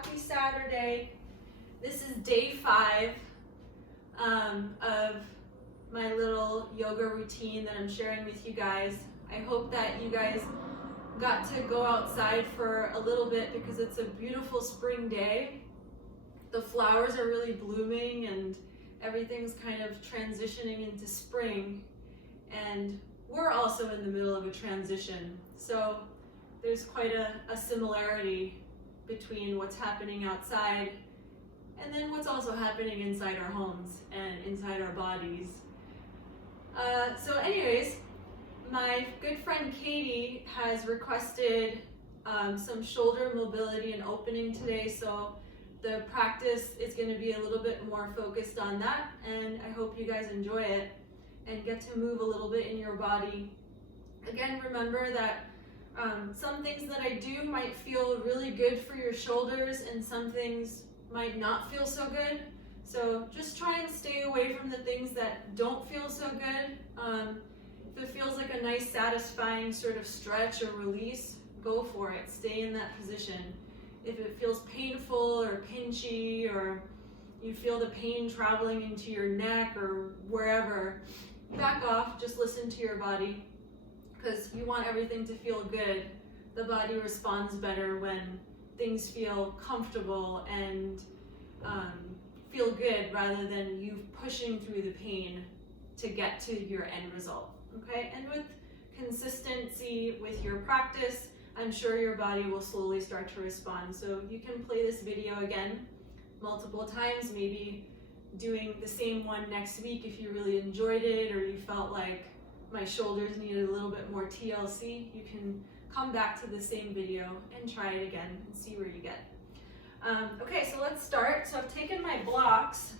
Happy Saturday. This is day 5 of my little yoga routine that I'm sharing with you guys. I hope that you guys got to go outside for a little bit because it's a beautiful spring day. The flowers are really blooming and everything's kind of transitioning into spring, and we're also in the middle of a transition. So there's quite a similarity between what's happening outside and then what's also happening inside our homes and inside our bodies. So anyways, my good friend Katie has requested some shoulder mobility and opening today, so the practice is going to be a little bit more focused on that, and I hope you guys enjoy it and get to move a little bit in your body. Again, remember that some things that I do might feel really good for your shoulders and some things might not feel so good. So just try and stay away from the things that don't feel so good. If it feels like a nice satisfying sort of stretch or release, go for it. Stay in that position. If it feels painful or pinchy, or you feel the pain traveling into your neck or wherever, back off, just listen to your body, because you want everything to feel good. The body responds better when things feel comfortable and feel good rather than you pushing through the pain to get to your end result, okay? And with consistency with your practice, I'm sure your body will slowly start to respond. So you can play this video again multiple times, maybe doing the same one next week if you really enjoyed it or you felt like my shoulders needed a little bit more TLC. You can come back to the same video and try it again and see where you get. Okay, so let's start. So I've taken my blocks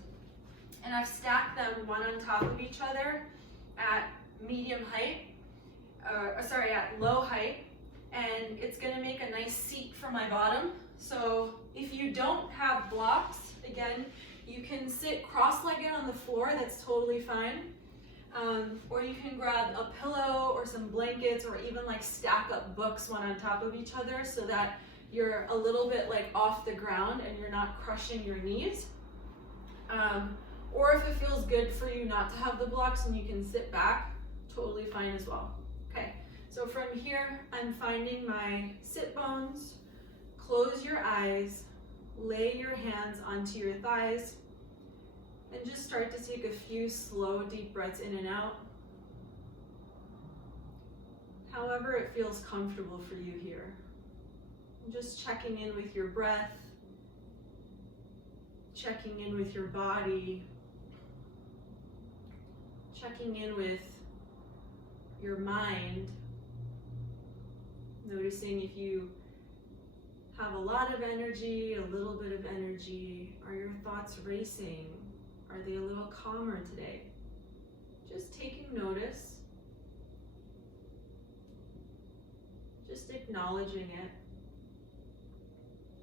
and I've stacked them one on top of each other at medium height, at low height, and it's gonna make a nice seat for my bottom. So if you don't have blocks, again, you can sit cross-legged on the floor, that's totally fine. Or you can grab a pillow or some blankets, or even like stack up books one on top of each other so that you're a little bit like off the ground and you're not crushing your knees. Or if it feels good for you not to have the blocks and you can sit back, totally fine as well. Okay, so from here, I'm finding my sit bones. Close your eyes, lay your hands onto your thighs, and just start to take a few slow, deep breaths in and out. However it feels comfortable for you here. And just checking in with your breath, checking in with your body, checking in with your mind, noticing if you have a lot of energy, a little bit of energy. Are your thoughts racing? Are they a little calmer today? Just taking notice, just acknowledging it,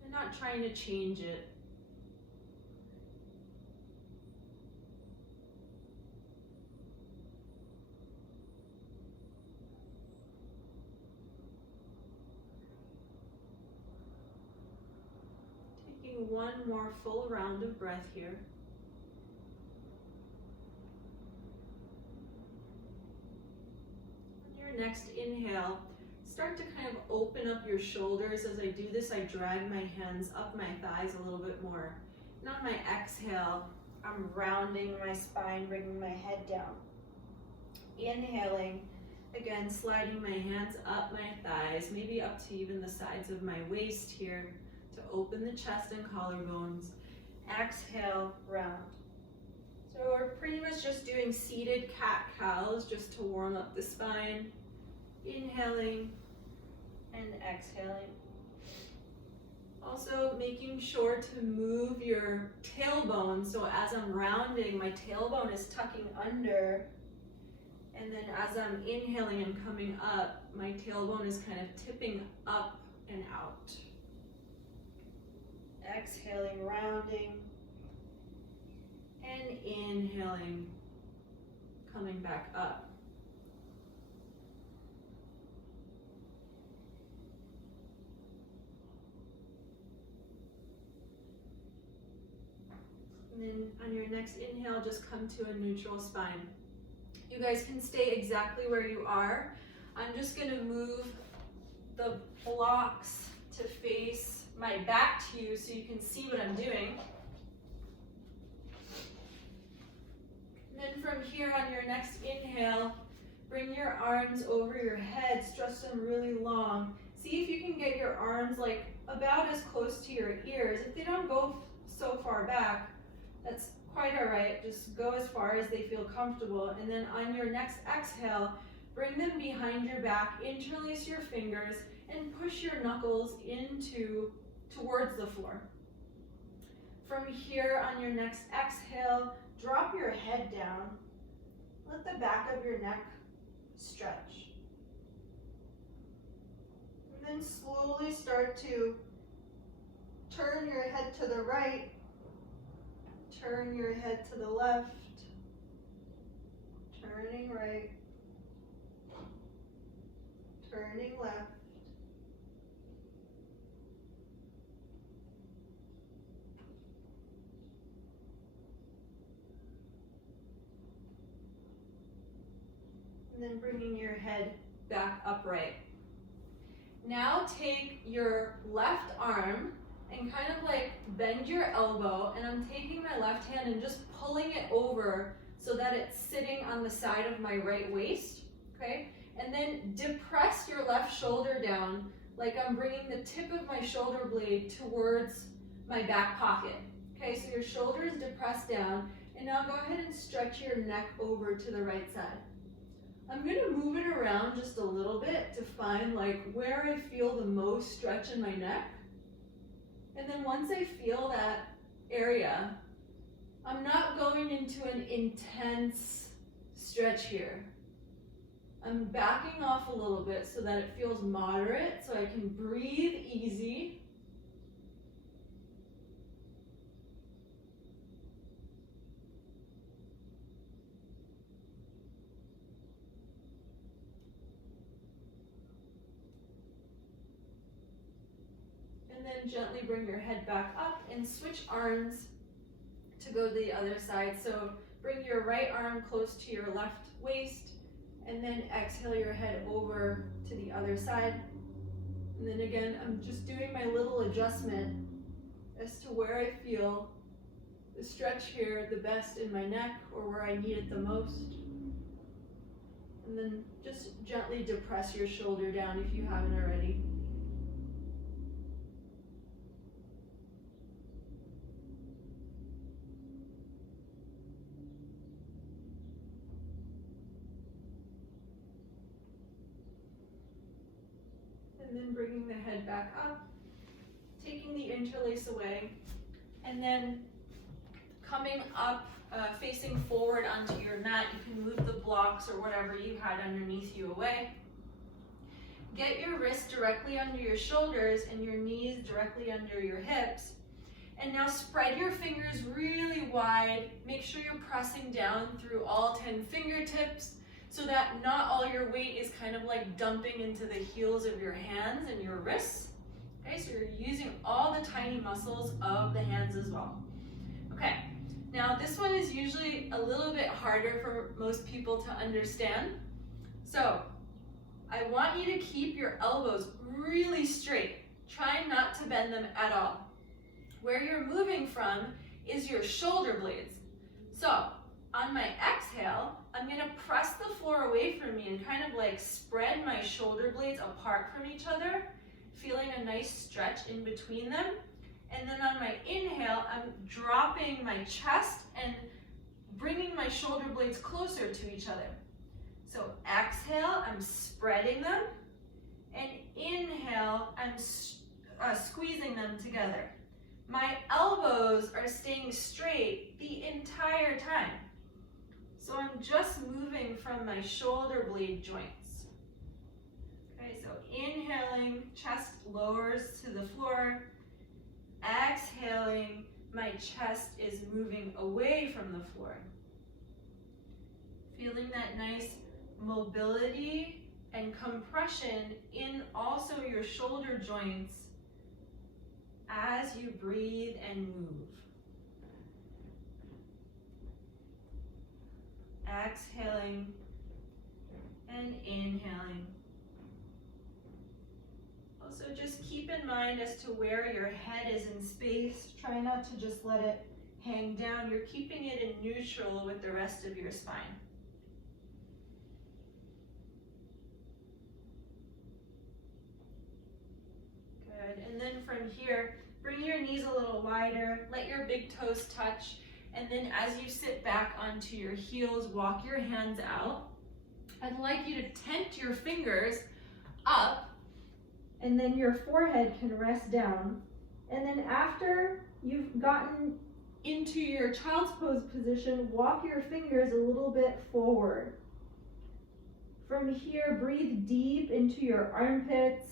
and not trying to change it. Taking one more full round of breath here. Next inhale, start to kind of open up your shoulders. As I do this, I drag my hands up my thighs a little bit more. And on my exhale, I'm rounding my spine, bringing my head down. Inhaling, again, sliding my hands up my thighs, maybe up to even the sides of my waist here to open the chest and collarbones. Exhale, round. So we're pretty much just doing seated cat-cows just to warm up the spine. Inhaling and exhaling. Also making sure to move your tailbone. So as I'm rounding, my tailbone is tucking under. And then as I'm inhaling and coming up, my tailbone is kind of tipping up and out. Exhaling, rounding. And inhaling, coming back up. then on your next inhale, just come to a neutral spine. You guys can stay exactly where you are. I'm just gonna move the blocks to face my back to you so you can see what I'm doing. And then from here on your next inhale, bring your arms over your head, stretch them really long. See if you can get your arms like about as close to your ears. If they don't go so far back, that's quite all right. Just go as far as they feel comfortable. And then on your next exhale, bring them behind your back, interlace your fingers, and push your knuckles towards the floor. From here on your next exhale, drop your head down. Let the back of your neck stretch. And then slowly start to turn your head to the right, turn your head to the left, turning right, turning left. And then bringing your head back upright. Now take your left arm and kind of like bend your elbow, and I'm taking my left hand and just pulling it over so that it's sitting on the side of my right waist, okay? And then depress your left shoulder down like I'm bringing the tip of my shoulder blade towards my back pocket, okay? So your shoulder is depressed down, and now go ahead and stretch your neck over to the right side. I'm gonna move it around just a little bit to find like where I feel the most stretch in my neck. And then once I feel that area, I'm not going into an intense stretch here. I'm backing off a little bit so that it feels moderate, so I can breathe easy. And then gently bring your head back up and switch arms to go to the other side. So bring your right arm close to your left waist, and then exhale your head over to the other side. And then again, I'm just doing my little adjustment as to where I feel the stretch here the best in my neck or where I need it the most. And then just gently depress your shoulder down if you haven't already. And then bringing the head back up, taking the interlace away, and then coming up, facing forward onto your mat. You can move the blocks or whatever you had underneath you away. Get your wrists directly under your shoulders and your knees directly under your hips. And now spread your fingers really wide. Make sure you're pressing down through all 10 fingertips, so that not all your weight is kind of like dumping into the heels of your hands and your wrists. Okay, so you're using all the tiny muscles of the hands as well. Okay, now this one is usually a little bit harder for most people to understand. So I want you to keep your elbows really straight. Try not to bend them at all. Where you're moving from is your shoulder blades. So on my exhale, I'm gonna press the floor away from me and kind of like spread my shoulder blades apart from each other, feeling a nice stretch in between them. And then on my inhale, I'm dropping my chest and bringing my shoulder blades closer to each other. So exhale, I'm spreading them, and inhale, I'm squeezing them together. My elbows are staying straight the entire time. So I'm just moving from my shoulder blade joints. Okay, so inhaling, chest lowers to the floor. Exhaling, my chest is moving away from the floor. Feeling that nice mobility and compression in also your shoulder joints as you breathe and move. exhaling, and inhaling. Also, just keep in mind as to where your head is in space. Try not to just let it hang down. You're keeping it in neutral with the rest of your spine. Good, and then from here, bring your knees a little wider, let your big toes touch, and then as you sit back onto your heels, walk your hands out. I'd like you to tent your fingers up, and then your forehead can rest down. And then after you've gotten into your child's pose position, walk your fingers a little bit forward. From here, breathe deep into your armpits,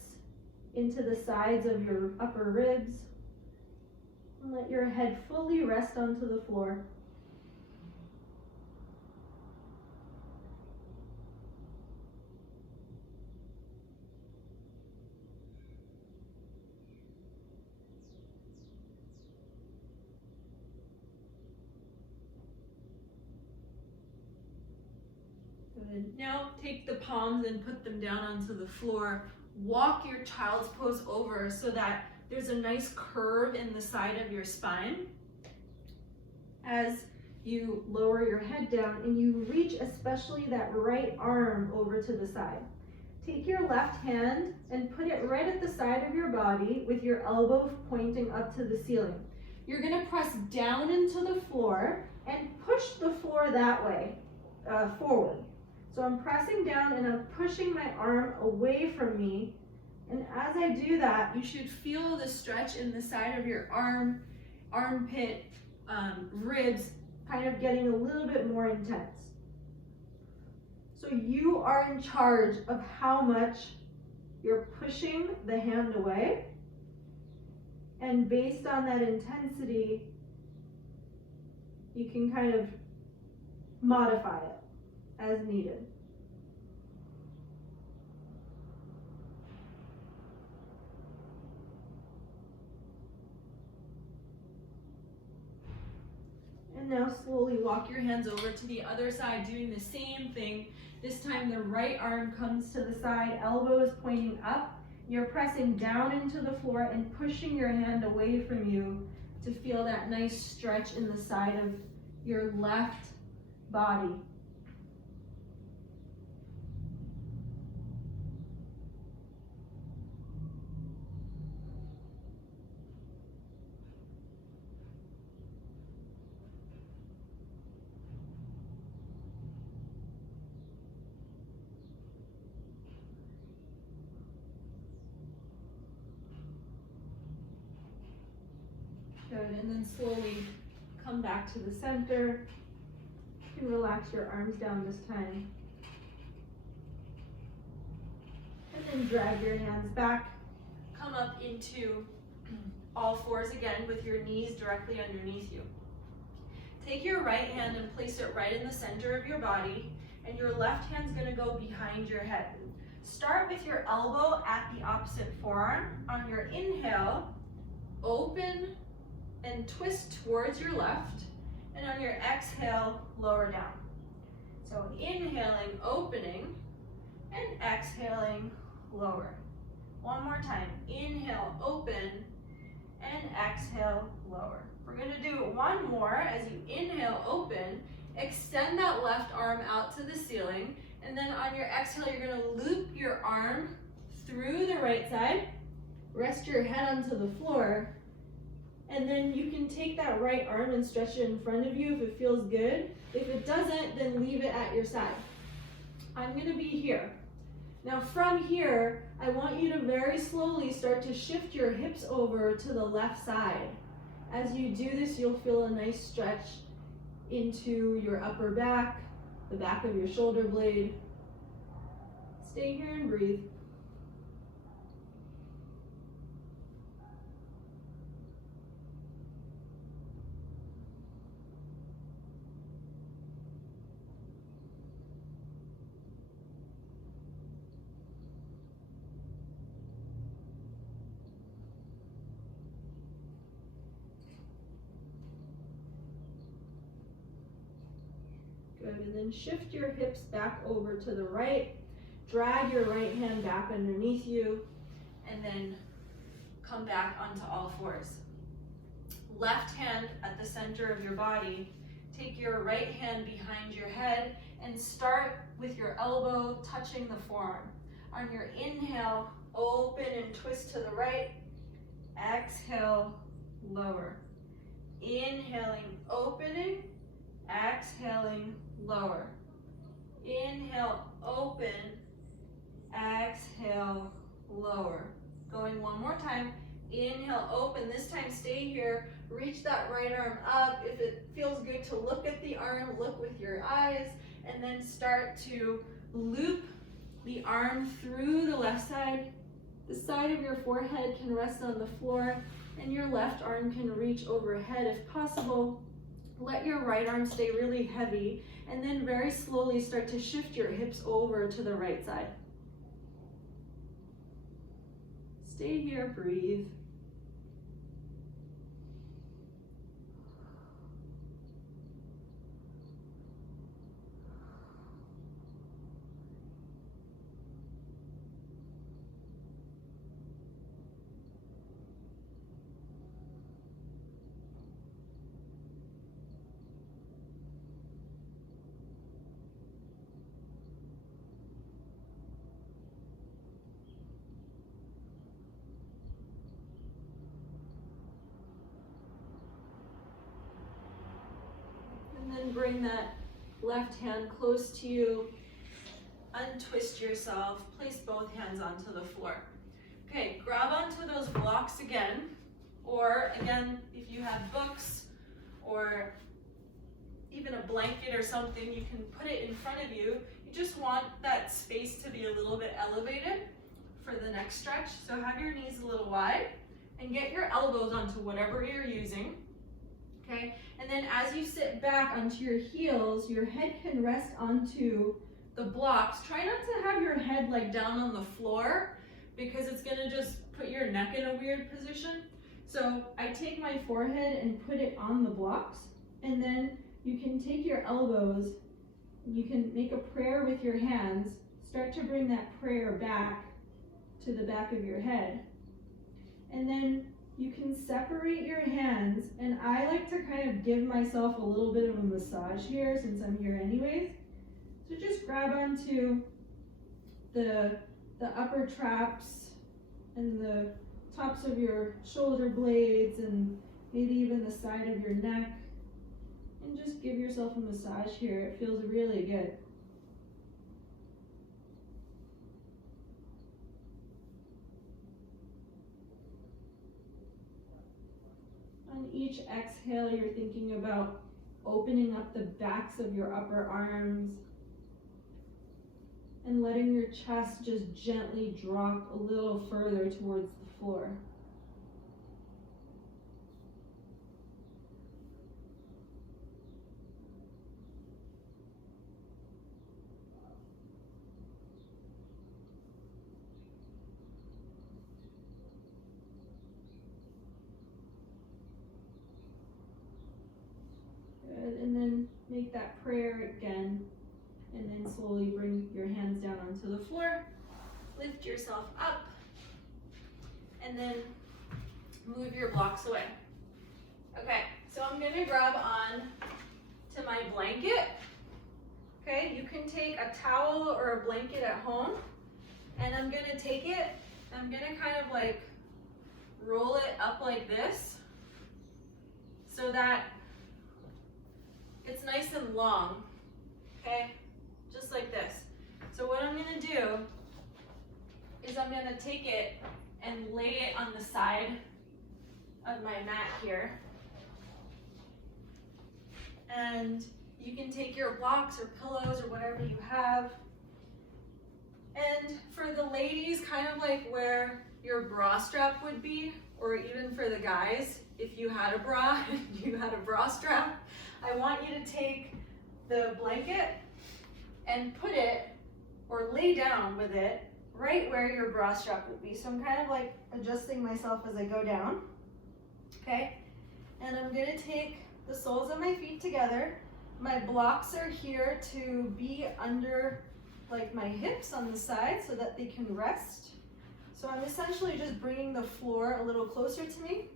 into the sides of your upper ribs, and let your head fully rest onto the floor. Good. Now take the palms and put them down onto the floor. Walk your child's pose over so that there's a nice curve in the side of your spine. As you lower your head down and you reach especially that right arm over to the side. Take your left hand and put it right at the side of your body with your elbow pointing up to the ceiling. You're going to press down into the floor and push the floor that way, forward. So I'm pressing down and I'm pushing my arm away from me. And as I do that, you should feel the stretch in the side of your armpit, ribs kind of getting a little bit more intense. So you are in charge of how much you're pushing the hand away. And based on that intensity, you can kind of modify it as needed. And now slowly walk your hands over to the other side, doing the same thing. This time the right arm comes to the side, elbow is pointing up. You're pressing down into the floor and pushing your hand away from you to feel that nice stretch in the side of your left body. Good, and then slowly come back to the center. You can relax your arms down this time. And then drag your hands back. Come up into all fours again with your knees directly underneath you. Take your right hand and place it right in the center of your body, and your left hand's gonna go behind your head. Start with your elbow at the opposite forearm. On your inhale, open and twist towards your left, and on your exhale, lower down. So inhaling, opening, and exhaling, lower. One more time, inhale, open, and exhale, lower. We're gonna do it one more. As you inhale, open, extend that left arm out to the ceiling, and then on your exhale, you're gonna loop your arm through the right side, rest your head onto the floor, and then you can take that right arm and stretch it in front of you if it feels good. If it doesn't, then leave it at your side. I'm gonna be here. Now from here, I want you to very slowly start to shift your hips over to the left side. As you do this, you'll feel a nice stretch into your upper back, the back of your shoulder blade. Stay here and breathe. Good, Good, and then shift your hips back over to the right. Drag your right hand back underneath you, and then come back onto all fours. Left hand at the center of your body. Take your right hand behind your head and start with your elbow touching the forearm. On your inhale, open and twist to the right. Exhale, lower. Inhaling, opening. Exhaling, lower. Inhale, open. Exhale, lower. Going one more time. Inhale, open. This time stay here. Reach that right arm up. If it feels good to look at the arm, look with your eyes, and then start to loop the arm through the left side. The side of your forehead can rest on the floor, and your left arm can reach overhead if possible. Let your right arm stay really heavy, and then very slowly start to shift your hips over to the right side. Stay here, breathe. And then bring that left hand close to you. Untwist yourself. Place both hands onto the floor. Okay, grab onto those blocks again. Or again, if you have books or even a blanket or something, you can put it in front of you. You just want that space to be a little bit elevated for the next stretch. So have your knees a little wide and get your elbows onto whatever you're using. Okay, and then as you sit back onto your heels, your head can rest onto the blocks. Try not to have your head like down on the floor because it's gonna just put your neck in a weird position. So I take my forehead and put it on the blocks, and then you can take your elbows, you can make a prayer with your hands, start to bring that prayer back to the back of your head. And then you can separate your hands, and I like to kind of give myself a little bit of a massage here since I'm here anyways. So just grab onto the upper traps and the tops of your shoulder blades and maybe even the side of your neck, and just give yourself a massage here. It feels really good. On each exhale, you're thinking about opening up the backs of your upper arms and letting your chest just gently drop a little further towards the floor. And then make that prayer again, and then slowly bring your hands down onto the floor. Lift yourself up, and then move your blocks away. Okay, so I'm gonna grab on to my blanket. Okay, you can take a towel or a blanket at home, and I'm gonna take it, I'm gonna kind of like roll it up like this so that it's nice and long, okay? Just like this. So what I'm gonna do is I'm gonna take it and lay it on the side of my mat here. And you can take your blocks or pillows or whatever you have. And for the ladies, kind of like where your bra strap would be, or even for the guys, if you had a bra, if you had a bra strap, I want you to take the blanket and put it, or lay down with it, right where your bra strap would be. So I'm kind of like adjusting myself as I go down, okay? And I'm gonna take the soles of my feet together, My blocks are here to be under like my hips on the side so that they can rest. So I'm essentially just bringing the floor a little closer to me.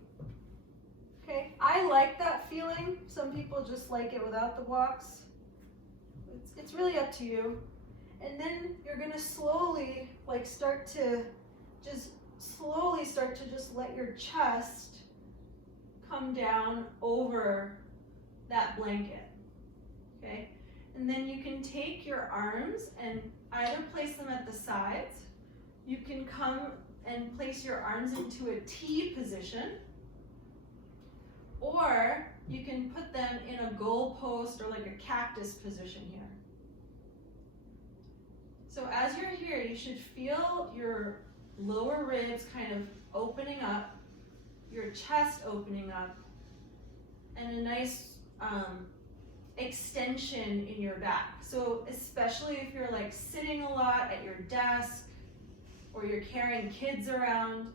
Okay, I like that feeling. Some people just like it without the blocks. It's really up to you. And then you're gonna slowly start to just let your chest come down over that blanket. Okay, and then you can take your arms and either place them at the sides. You can come and place your arms into a T position, or you can put them in a goalpost or like a cactus position here. So as you're here, you should feel your lower ribs kind of opening up, your chest opening up, and a nice extension in your back. So especially if you're like sitting a lot at your desk or you're carrying kids around,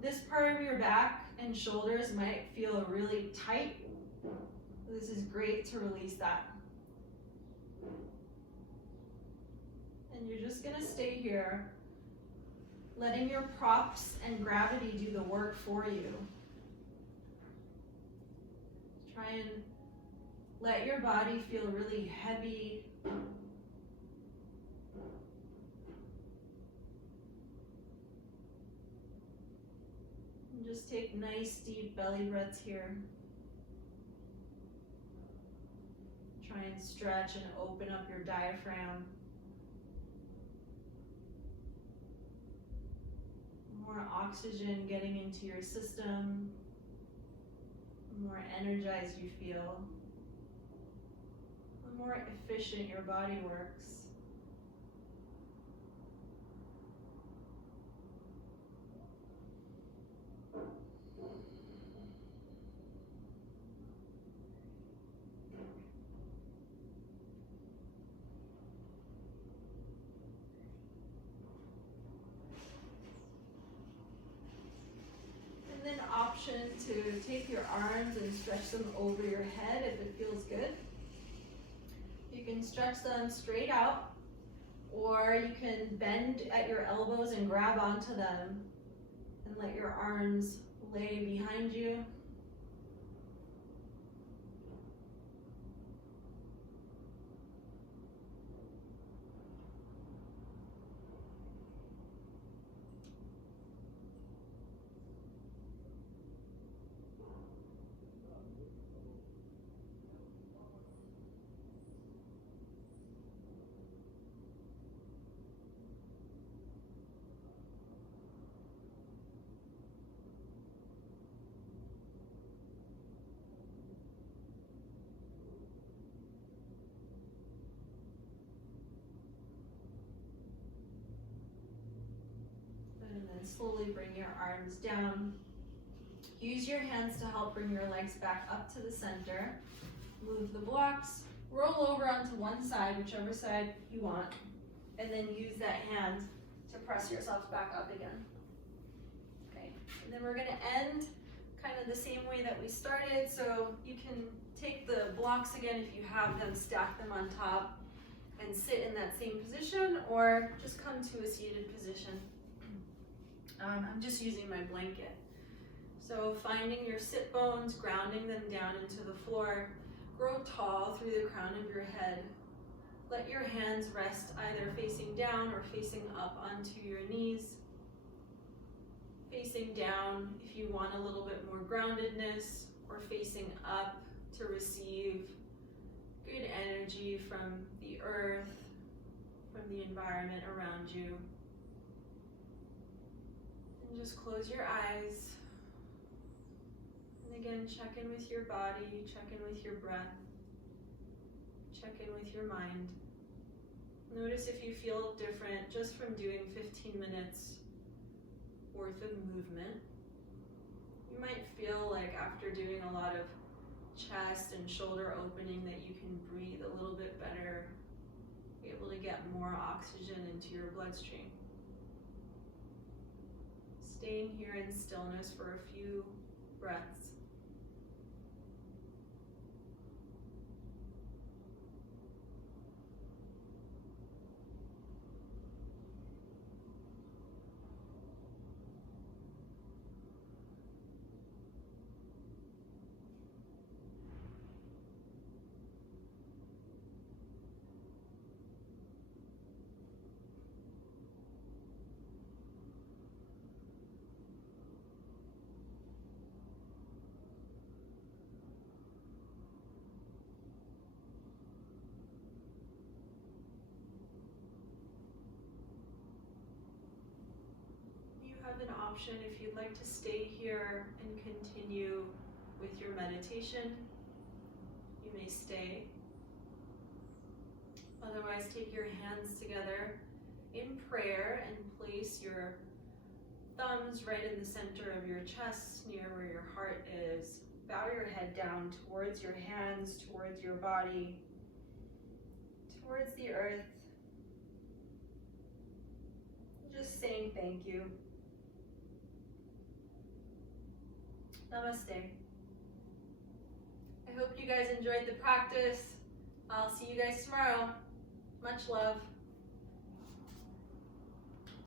this part of your back and shoulders might feel really tight. This is great to release that. And you're just gonna stay here, letting your props and gravity do the work for you. Try and let your body feel really heavy. And just take nice deep belly breaths here. Try and stretch and open up your diaphragm. More oxygen getting into your system, the more energized you feel, the more efficient your body works. Option to take your arms and stretch them over your head if it feels good. You can stretch them straight out, or you can bend at your elbows and grab onto them and let your arms lay behind you. And then slowly bring your arms down. Use your hands to help bring your legs back up to the center. Move the blocks, roll over onto one side, whichever side you want, and then use that hand to press yourselves back up again. Okay, and then we're gonna end kind of the same way that we started. So you can take the blocks again if you have them, stack them on top, and sit in that same position, or just come to a seated position. I'm just using my blanket. So finding your sit bones, grounding them down into the floor. Grow tall through the crown of your head. Let your hands rest either facing down or facing up onto your knees. Facing down if you want a little bit more groundedness, or facing up to receive good energy from the earth, from the environment around you. And just close your eyes. And again, check in with your body, check in with your breath, check in with your mind. Notice if you feel different just from doing 15 minutes worth of movement. You might feel like after doing a lot of chest and shoulder opening that you can breathe a little bit better, be able to get more oxygen into your bloodstream. Staying here in stillness for a few breaths. option. If you'd like to stay here and continue with your meditation, you may stay. Otherwise, take your hands together in prayer and place your thumbs right in the center of your chest, near where your heart is. Bow your head down towards your hands, towards your body, towards the earth. Just saying thank you. Namaste. I hope you guys enjoyed the practice. I'll see you guys tomorrow. Much love.